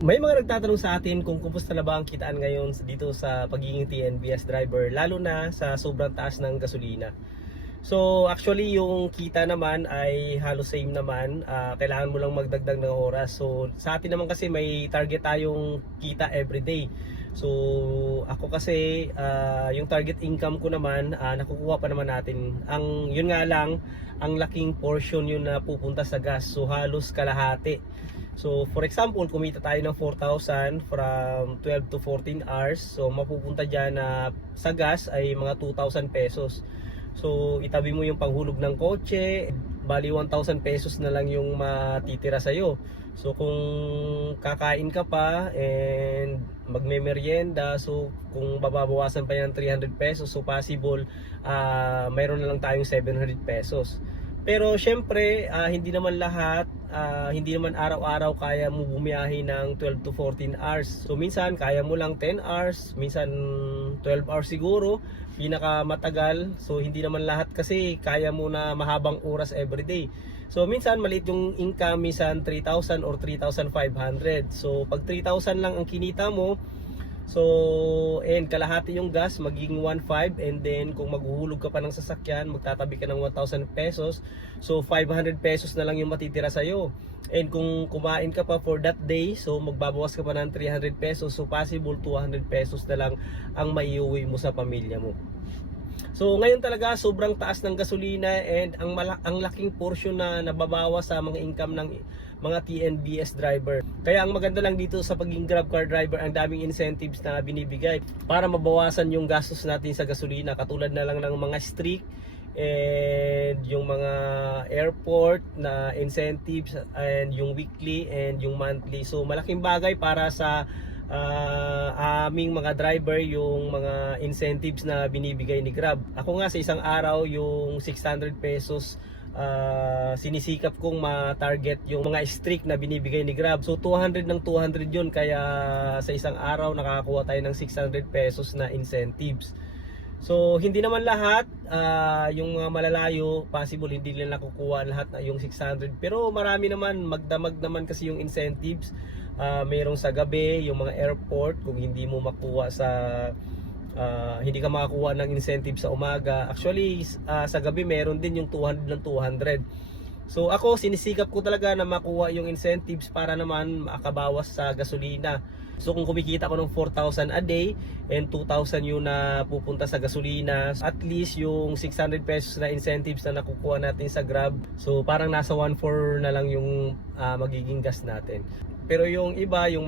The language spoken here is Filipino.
May mga nagtatanong sa atin kung kumusta na ba ang kitaan ngayon dito sa pagiging TNVS driver, lalo na sa sobrang taas ng gasolina. So actually yung kita naman ay halos same naman. Kailangan mo lang magdagdag ng oras. So sa atin naman kasi may target tayong kita everyday. So ako kasi yung target income ko naman nakukuha pa naman natin. Ang yun nga lang, ang laking portion yun na pupunta sa gas. So halos kalahati. So for example, kumita tayo ng 4,000 from 12 to 14 hours. So mapupunta dyan na sa gas ay mga 2,000 pesos. So itabi mo yung panghulog ng kotse, bali 1,000 pesos na lang yung matitira sa'yo. So kung kakain ka pa and magme-merienda, so kung bababawasan pa yan 300 pesos, so possible mayroon na lang tayong 700 pesos. Pero syempre, hindi naman lahat, hindi naman araw-araw kaya mo bumiyahe ng 12 to 14 hours. So minsan kaya mo lang 10 hours, minsan 12 hours siguro, pinakamatagal. So hindi naman lahat kasi kaya mo na mahabang oras everyday. So minsan maliit yung income, minsan 3,000 or 3,500. So pag 3,000 lang ang kinita mo, so, and kalahati yung gas, magiging 1,500, and then kung maghuhulog ka pa ng sasakyan, magtatabi ka ng 1,000 pesos. So, 500 pesos na lang yung matitira sa'yo. And kung kumain ka pa for that day, so magbabawas ka pa ng 300 pesos. So, possible 200 pesos na lang ang maiuwi mo sa pamilya mo. So ngayon talaga sobrang taas ng gasolina and ang laking portion na nababawas sa mga income ng mga TNVS driver. Kaya ang maganda lang dito sa pagiging GrabCar driver, ang daming incentives na binibigay para mabawasan yung gastos natin sa gasolina, katulad na lang ng mga streak and yung mga airport na incentives and yung weekly and yung monthly. So malaking bagay para sa aming mga driver yung mga incentives na binibigay ni Grab. Ako nga sa isang araw yung 600 pesos sinisikap kong ma-target yung mga streak na binibigay ni Grab. So 200 ng 200 yun, kaya sa isang araw nakakakuha tayo ng 600 pesos na incentives. So hindi naman lahat, yung mga malalayo, possible hindi nila nakukuha lahat na yung 600. Pero marami naman, magdamag naman kasi yung incentives. Mayroong sa gabi, yung mga airport, kung hindi mo makuha sa hindi ka makakuha ng incentive sa umaga. Actually sa gabi meron din yung 200 ng 200. So ako sinisikap ko talaga na makuha yung incentives para naman makabawas sa gasolina. So kung kumikita ko ng 4,000 a day and 2,000 yung na pupunta sa gasolina, at least yung 600 pesos na incentives na nakukuha natin sa Grab, so parang nasa 1,400 na lang yung magiging gas natin. Pero yung iba, yung